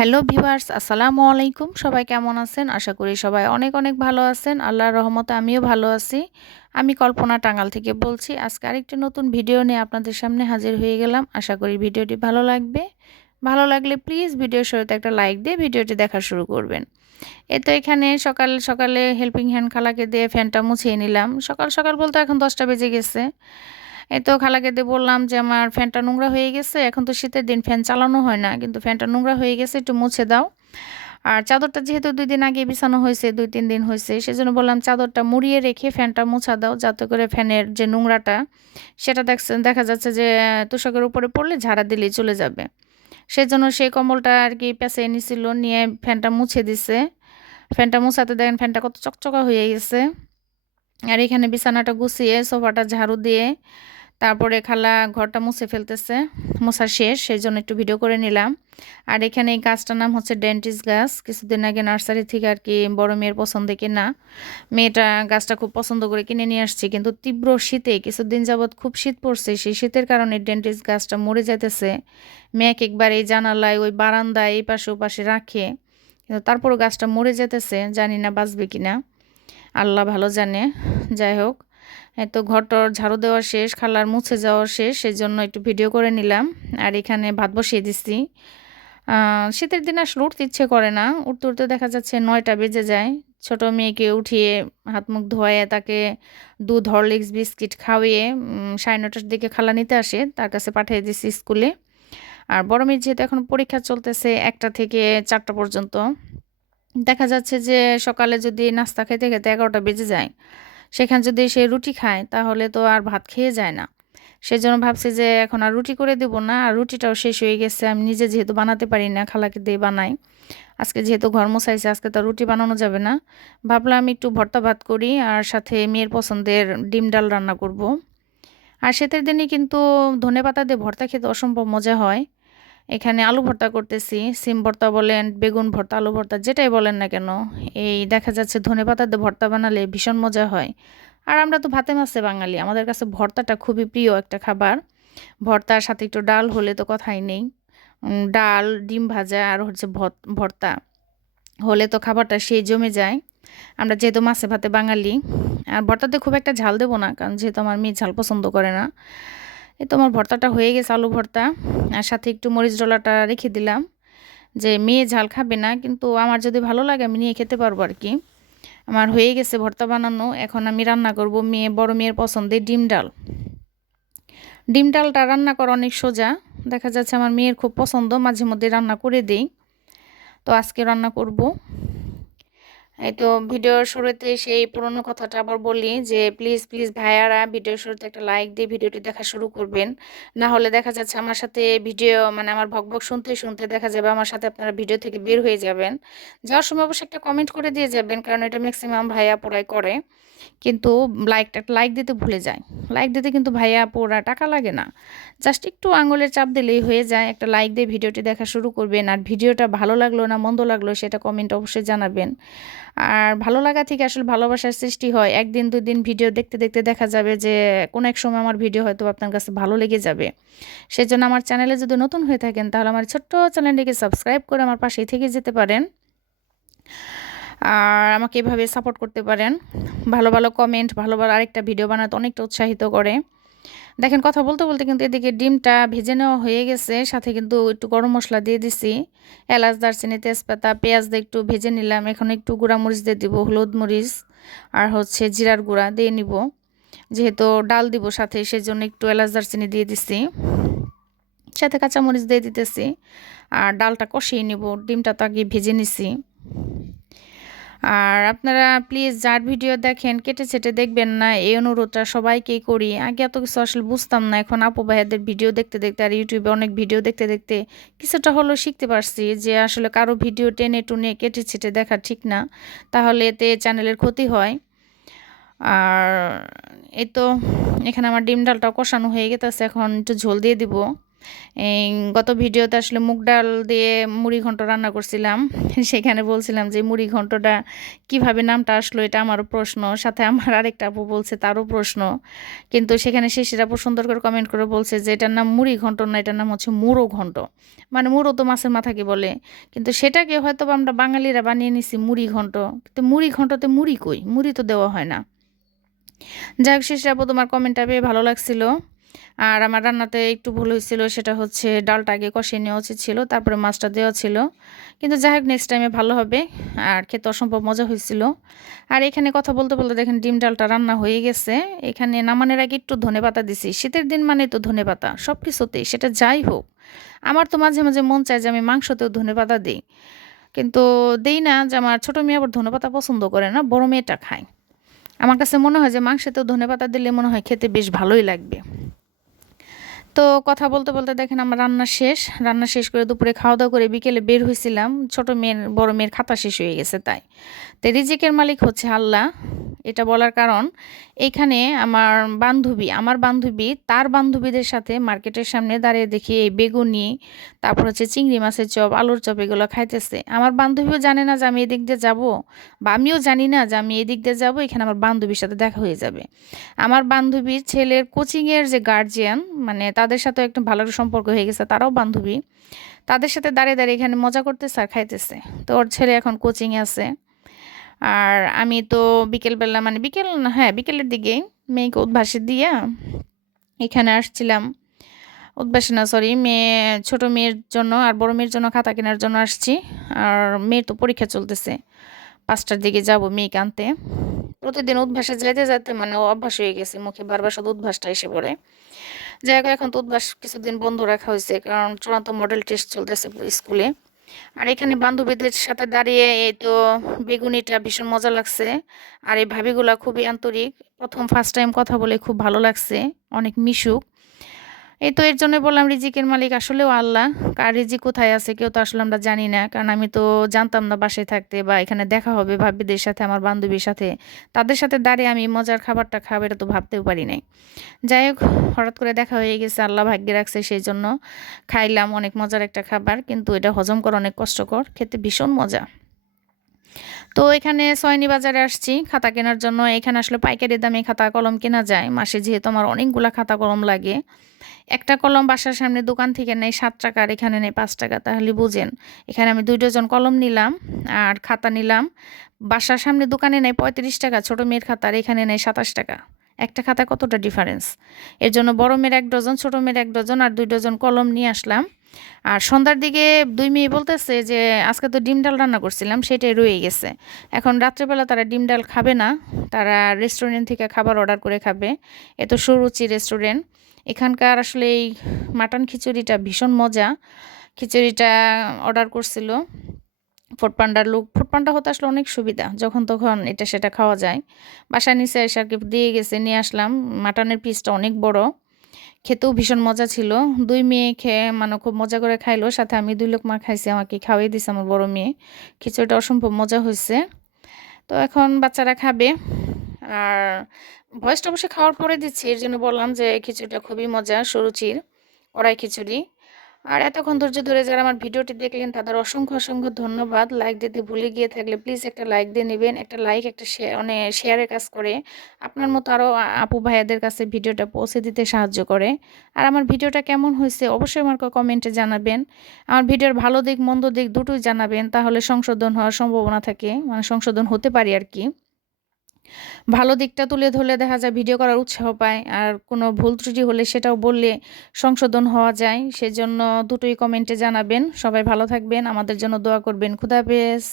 Hello viewers আসসালামু আলাইকুম। সবাই কেমন আছেন? আশা করি সবাই অনেক অনেক ভালো আছেন। আল্লাহর রহমতে আমিও ভালো আছি। আমি কল্পনা টাঙ্গাল থেকে বলছি, আজকে আরেকটি নতুন ভিডিও নিয়ে আপনাদের সামনে হাজির হয়ে গেলাম। আশা করি ভিডিওটি ভালো লাগবে। ভালো লাগলে প্লিজ ভিডিওর শুরুতে একটা লাইক দিয়ে ভিডিওটি দেখা শুরু করবেন। এ তো এখানে সকাল সকালে হেল্পিং হ্যান্ড খালাকে দিয়ে ফ্যানটা মুছিয়ে নিলাম। সকাল সকাল বলতে এখন দশটা বেজে গেছে। তো দিয়ে বললাম যে, আমার ফ্যানটা নোংরা হয়ে গেছে, এখন তো শীতের দিন, ফ্যান চালানো হয় না, কিন্তু ফ্যানটা নোংরা হয়ে গেছে, একটু মুছে দাও। আর চাদরটা যেহেতু দুই দিন আগে বিছানো হয়েছে, দুই, তিন দিন হয়েছে, সেজন্য বললাম চাদরটা মুড়িয়ে রেখে ফ্যানটা মুছা দাও, যাতে করে ফ্যানের যে নোংরাটা, সেটা দেখছে দেখা যাচ্ছে যে তুষকের উপরে পড়লে ঝাড়া দিলেই চলে যাবে। সেজন্য সেই কম্বলটা আর কি পেঁচে নিছিল, নিয়ে ফ্যানটা মুছে দিছে। ফ্যানটা মুছাতে দেখেন ফ্যানটা কত চকচকা হয়ে গেছে। আর এখানে বিছানাটা গুছিয়ে, সোফাটা ঝাড়ু দিয়ে তারপরে খালা ঘরটা মুছে ফেলতেছে মোছা শেষ সেই জন্য একটু ভিডিও করে নিলাম। আর এখানে এই গাছটার নাম হচ্ছে ডেন্টিস গাছ, কিছুদিন আগে নার্সারি থেকে আর কি বড় মেয়ের পছন্দে কেনা। মেয়েটা গাছটা খুব পছন্দ করে কিনে নিয়ে আসছি, কিন্তু তীব্র শীতে, কিছুদিন যাবৎ খুব শীত পড়ছে, সেই শীতের কারণে ডেন্টিস গাছটা মরে যাইতেছে। মেয়েক একবার এই জানালায়, ওই বারান্দায়, এই পাশে ও পাশে রাখে। কিন্তু তারপরও গাছটা মরে যেতেছে জানি না বাঁচবে কিনা। আল্লাহ ভালো জানে, যাই হোক। তো ঘরটর ঝাড়ু দেওয়া শেষ, খালার মুছে যাওয়া শেষ, সেই জন্য একটু ভিডিও করে নিলাম। আর এখানে ভাত বসিয়ে দিচ্ছি শীতের দিন আসলে উঠতে ইচ্ছে করে না। উঠতে উঠতে দেখা যাচ্ছে নয়টা বেজে যায়। ছোট মেয়েকে উঠিয়ে হাত মুখ ধোয়ে তাকে দুধ, হরলিক্স, বিস্কিট খাওয়িয়ে সাড়ে নটার দিকে খালা নিতে আসে, তার কাছে পাঠিয়ে দিচ্ছি স্কুলে। আর বড় মেয়ের যেহেতু এখন পরীক্ষা চলতেছে একটা থেকে চারটা পর্যন্ত, দেখা যাচ্ছে যে সকালে যদি নাস্তা খেতে খেতে এগারোটা বেজে যায় সেখানে যদি সে রুটি খায়, তাহলে তো আর ভাত খেয়ে যায় না। সেজন্য ভাবছি যে এখন আর রুটি করে দেবো না। আর রুটিটাও শেষ হয়ে গেছে। আমি নিজে যেহেতু বানাতে পারি না, খালাকে দিয়ে বানাই। আজকে যেহেতু ঘর মোছাইছে, আজকে তো রুটি বানানো যাবে না। ভাবলাম একটু ভর্তা ভাত করি আর সাথে মেয়ের পছন্দের ডিম ডাল রান্না করব। আর শীতের দিনে কিন্তু ধনে পাতা দিয়ে ভর্তা খেতে অসম্ভব মজা হয়। এখানে আলু ভর্তা করতেছি, সিম ভর্তা বলেন, বেগুন ভর্তা, আলু ভর্তা, যেটাই বলেন না কেন, এই দেখা যাচ্ছে ধনে পাতা দিয়ে ভর্তা বানালে ভীষণ মজা হয়। আর আমরা তো ভাতে মাছে বাঙালি, আমাদের কাছে ভর্তাটা খুবই প্রিয় একটা খাবার। ভর্তার সাথে একটু ডাল হলে তো কথাই নেই। ডাল, ডিম ভাজা আর হচ্ছে ভর্তা হলে তো খাবারটা সেই জমে যায়। আমরা যেহেতু মাছে ভাতে বাঙালি, আর ভর্তাতে খুব একটা ঝাল দেবো না, কারণ যেহেতু আমার মেয়ে ঝাল পছন্দ করে না। এই তো আমার ভর্তাটা হয়ে গেছে, আলু ভর্তা। আর সাথে একটু মরিচ ডলাটা রেখে দিলাম, যে মেয়ে ঝাল খাবে না, কিন্তু আমার যদি ভালো লাগে আমি নিয়ে খেতে পারব আর কি। আমার হয়ে গেছে ভর্তা বানানো, এখন আমি রান্না করব মেয়ে, বড় মেয়ের পছন্দে ডিম ডাল। ডিম ডালটা রান্না করা অনেক সোজা, দেখা যাচ্ছে আমার মেয়ের খুব পছন্দ, মাঝে মধ্যে রান্না করে দেই। তো আজকে রান্না করব এই তো ভিডিওর শুরুতে সেই পুরনো কথাটা আবার বলি যে প্লিজ প্লিজ ভাইয়ারা ভিডিওর শুরুতে একটা লাইক দিয়ে ভিডিওটি দেখা শুরু করবেন। না হলে দেখা যাচ্ছে আমার সাথে ভিডিও মানে আমার ভকভক শুনতে শুনতে দেখা যাবে আমার সাথে আপনারা ভিডিও থেকে বের হয়ে যাবেন। যাওয়ার সময় অবশ্যই একটা কমেন্ট করে দিয়ে যাবেন, কারণ এটা ম্যাক্সিমাম ভাইয়া পড়াই করে। কিন্তু লাইকটা লাইক দিতে ভুলে যায়। লাইক দিতে কিন্তু ভাইয়া পোড়া টাকা লাগে না। জাস্ট একটু আঙুলের চাপ দিলেই হয়ে যায়। একটা লাইক দিয়ে ভিডিওটি দেখা শুরু করবেন। আর ভিডিওটা ভালো লাগল না মন্দ লাগল সেটা কমেন্ট অবশ্যই জানাবেন। আর ভালো লাগা থেকে আসলে ভালোবাসার সৃষ্টি হয়। একদিন দুই দিন ভিডিও দেখতে দেখতে দেখা যাবে যে কোনো এক সময় আমার ভিডিও হয়তো আপনার কাছে ভালো লেগে যাবে। সেজন্য আমার চ্যানেলে যদি নতুন হয়ে থাকেন, তাহলে আমার ছোট্ট চ্যানেলটিকে সাবস্ক্রাইব করে আমার পাশেই থেকে যেতে পারেন। আর আমাকে এভাবে সাপোর্ট করতে পারেন। ভালো ভালো কমেন্ট ভালো ভালো আরেকটা ভিডিও বানাতে অনেকটা উৎসাহিত করে। দেখেন, কথা বলতে বলতে কিন্তু এদিকে ডিমটা ভেজে নেওয়া হয়ে গেছে। সাথে কিন্তু একটু গরম মশলা দিয়ে দিছি। এলাচ, দারচিনি, তেজপাতা, পেঁয়াজ দিয়ে একটু ভেজে নিলাম। এখন একটু গুঁড়া মরিচ দিয়ে দিব, হলুদ মরিচ আর হচ্ছে জিরার গুঁড়া দিয়ে নিব। যেহেতু ডাল দিব সাথে, সেজন্য একটু এলাচ, দারচিনি দিয়ে দিছি। সাথে কাঁচামরিচ দিয়ে দিতেছি। আর ডালটা কষিয়ে নিব। ডিমটা তো আগে ভেজে নিছি। আর আপনারা প্লিজ যার ভিডিও দেখেন, কেটে ছেটে দেখবেন না, এই অনুরোধটা সবাইকেই করি। আগে এত কিছু আসলে বুঝতাম না, এখন আপু ভাইয়াদের ভিডিও দেখতে দেখতে আর ইউটিউবে অনেক ভিডিও দেখতে দেখতে কিছুটা হলেও শিখতে পারছি যে আসলে কারও ভিডিও টেনে টুনে কেটে ছেটে দেখা ঠিক না, তাহলে এতে চ্যানেলের ক্ষতি হয়। আর এই তো, এখানে আমার ডিম ডালটাও কষানো হয়ে গেছে এখন একটু ঝোল দিয়ে দিব। এই গত ভিডিওতে আসলে মুগ ডাল দিয়ে মুড়ি ঘন্ট রান্না করছিলাম। সেখানে বলছিলাম যে মুড়ি ঘন্টটা কীভাবে নামটা আসলো এটা আমারও প্রশ্ন। সাথে আমার আরেকটা আপু বলছে তারও প্রশ্ন। কিন্তু সেখানে শিশির আপু সুন্দর করে কমেন্ট করে বলছে যে এটার নাম মুড়ি ঘন্ট না, এটার নাম হচ্ছে মুড়ো ঘন্ট। মানে মুড়ো তো মাছের মাথাকে বলে? কিন্তু সেটাকে হয়তো আমরা বাঙালিরা বানিয়ে নিছি মুড়ি ঘন্ট। কিন্তু মুড়ি ঘন্টতে মুড়ি কই? মুড়ি তো দেওয়া হয় না। যাই হোক, শিশির আপু তোমার কমেন্টটা পেয়ে ভালো লাগছিল। আর আমার রান্নাতে একটু ভুল হয়েছিল, সেটা হচ্ছে ডালটা আগে কষিয়ে নেওয়া উচিত ছিল, তারপরে মাছটা দেওয়া ছিল। কিন্তু যাই হোক নেক্সট টাইমে ভালো হবে, আর খেতে অসম্ভব মজা হয়েছিল। আর এখানে কথা বলতে বলতে দেখেন ডিম ডালটা রান্না হয়ে গেছে। এখানে নামানের আগে একটু ধনে পাতা দিছি। শীতের দিন মানে তো ধনে পাতা সব কিছুতেই সেটা যাই হোক। আমার তো মাঝে মাঝে মন চায় যে আমি মাংসতেও ধনে পাতা দিই। কিন্তু দেই না যে আমার ছোটো মেয়ে আবার ধনে পাতা পছন্দ করে না, বড় মেয়েটা খায়। আমার কাছে মনে হয় যে মাংসেতেও ধনে পাতা দিলে মনে হয় খেতে বেশ ভালোই লাগবে। তো কথা বলতে বলতে দেখেন আমার রান্না শেষ। রান্না শেষ করে দুপুরে খাওয়া দাওয়া করে বিকেলে বের হয়েছিলাম ছোট মেয়ের, বড় মেয়ের খাতা শেষ হয়ে গেছে তাই। তো রিজিকের মালিক হচ্ছে আল্লাহ। এটা বলার কারণ এখানে আমার বান্ধবী আমার বান্ধবী তার বান্ধবীদের সাথে মার্কেটের সামনে দাঁড়িয়ে দেখি এই বেগুনি, তারপর হচ্ছে চিংড়ি মাছের চপ, আলুর চপ এগুলো খাইতেছে। আমার বান্ধবীও জানে না যে আমি এদিক দিয়ে যাব বা আমিও জানি না যে আমি এদিক দিয়ে যাব, এখানে আমার বান্ধবীর সাথে দেখা হয়ে যাবে। আমার বান্ধবীর ছেলের কোচিংয়ের যে গার্জিয়ান মানে তাদের সাথে একটু ভালো সম্পর্ক হয়ে গেছে, তারাও বান্ধবী। তাদের সাথে দাঁড়িয়ে দাঁড়িয়ে এখানে মজা করতেছে আর খাইতেছে। তো ওর ছেলে এখন কোচিংয়ে আছে। আর আমি তো বিকেলবেলা মানে বিকেল হ্যাঁ বিকেলের দিকে মেয়েকে উদ্ভাসে দিয়া এখানে আসছিলাম। উদ্ভাসে না সরি মেয়ে, ছোট মেয়ের জন্য আর বড় মেয়ের জন্য খাতা কেনার জন্য আসছি। আর মেয়ের তো পরীক্ষা চলতেছে, পাঁচটার দিকে যাব মেয়েকে আনতে। প্রতিদিন উদ্ভাসে যেতে যেতে মানে অভ্যাস হয়ে গেছে, মুখে বারবার শুধু উদ্ভাসটা এসে পড়ে। যাই হোক, এখন তো উদ্ভাস কিছুদিন বন্ধ রাখা হয়েছে, কারণ চূড়ান্ত মডেল টেস্ট চলতেছে স্কুলে। আর এখানে বান্ধবীদের সাথে দাঁড়িয়ে এই তো বেগুনিটা ভীষণ মজা লাগছে। আর এই ভাবিগুলা খুবই আন্তরিক। প্রথম ফার্স্ট টাইম কথা বলে খুব ভালো লাগছে। অনেক মিশুক। এই তো এর জন্য বললাম রিজিকের মালিক আসলেও আল্লাহ। কার রিজিক কোথায় আছে কেউ তো আসলে আমরা জানি না। কারণ আমি তো জানতাম না বাসায় থাকতে বা এখানে দেখা হবে ভাবিদের সাথে, আমার বান্ধবীর সাথে। তাদের সাথে দাঁড়িয়ে আমি মজার খাবারটা খাব এটা তো ভাবতেও পারি নাই। যাই হোক, হঠাৎ করে দেখা হয়ে গেছে, আল্লাহ ভাগ্যে রাখছে সেই জন্য। খাইলাম অনেক মজার একটা খাবার, কিন্তু এটা হজম করা অনেক কষ্টকর, খেতে ভীষণ মজা। তো এখানে সয়নি বাজারে আসছি, খাতা কেনার জন্য। এখানে আসলে পাইকারি দামে খাতা কলম কেনা যায়। মাসে যেহেতু আমার অনেকগুলা খাতা কলম লাগে। একটা কলম বাসার সামনে দোকান থেকে নেই সাত টাকা, আর এখানে নেই পাঁচ টাকা। তাহলে বুঝেন, এখানে আমি দুই ডজন কলম নিলাম আর খাতা নিলাম। বাসার সামনে দোকানে নেই পঁয়ত্রিশ টাকা, ছোটো মেয়ের খাতা আর এখানে নেই সাতাশ টাকা। একটা খাতা কতটা ডিফারেন্স এর জন্য বড় মেয়ের এক ডজন, ছোটো মেয়ের এক ডজন আর দুই ডজন কলম নিয়ে আসলাম। আর সন্ধ্যার দিকে দুই মেয়ে বলতেছে যে, আজকে তো ডিম ডাল রান্না করছিলাম, সেটাই রয়ে গেছে। এখন রাত্রেবেলা তারা ডিম ডাল খাবে না, তারা রেস্টুরেন্ট থেকে খাবার অর্ডার করে খাবে। এত সুরুচি রেস্টুরেন্ট এখানকার আসলে এই মাটন খিচুড়িটা ভীষণ মজা। খিচুড়িটা অর্ডার করছিল। ফুটপান্ডার লোক ফুটপান্ডা হতে আসলে অনেক সুবিধা যখন তখন এটা সেটা খাওয়া যায়। বাসায় নিচে এসে আর কি দিয়ে গেছে, নিয়ে আসলাম। মাটনের পিসটা অনেক বড়। খেতেও ভীষণ মজা ছিল। দুই মেয়ে খেয়ে মানে খুব মজা করে খাইলো। সাথে আমি দুই লোক মা খাইছি, আমাকে খাওয়াই দিছে আমার বড় মেয়ে। খিচুড়িটা অসম্ভব মজা হয়েছে। তো এখন বাচ্চারা খাবে। আর ভয়েসটা অবশ্যই খাওয়ার পরে দিচ্ছি, এর জন্য বললাম যে খিচুড়িটা খুবই মজা সরুচির কড়াই খিচুড়ি। আর এতক্ষণ ধৈর্য ধরে যারা আমার ভিডিওটি দেখলেন, তাদের অসংখ্য অসংখ্য ধন্যবাদ। লাইক দিতে ভুলে গিয়ে থাকলে প্লিজ একটা লাইক দিয়ে নেবেন, একটা লাইক একটা শেয়ার মানে শেয়ারের কাজ করে আপনার মতো আরও আপু ভাইয়াদের কাছে ভিডিওটা পৌঁছে দিতে সাহায্য করে। আর আমার ভিডিওটা কেমন হয়েছে অবশ্যই আমার কমেন্টে জানাবেন। আমার ভিডিওর ভালো দিক, মন্দ দিক দুটোই জানাবেন, তাহলে সংশোধন হওয়ার সম্ভাবনা থাকে মানে সংশোধন হতে পারি আর কি। ভালো দিকটা তুলে ধরলে দেখা যায় ভিডিও করার উৎসাহ পায়, আর কোনো ভুল ত্রুটি হলে সেটাও বললে সংশোধন হওয়া যায়। সেজন্য দুটোই কমেন্টে জানাবেন। সবাই ভালো থাকবেন। আমাদের জন্য দোয়া করবেন। খুদাবেশ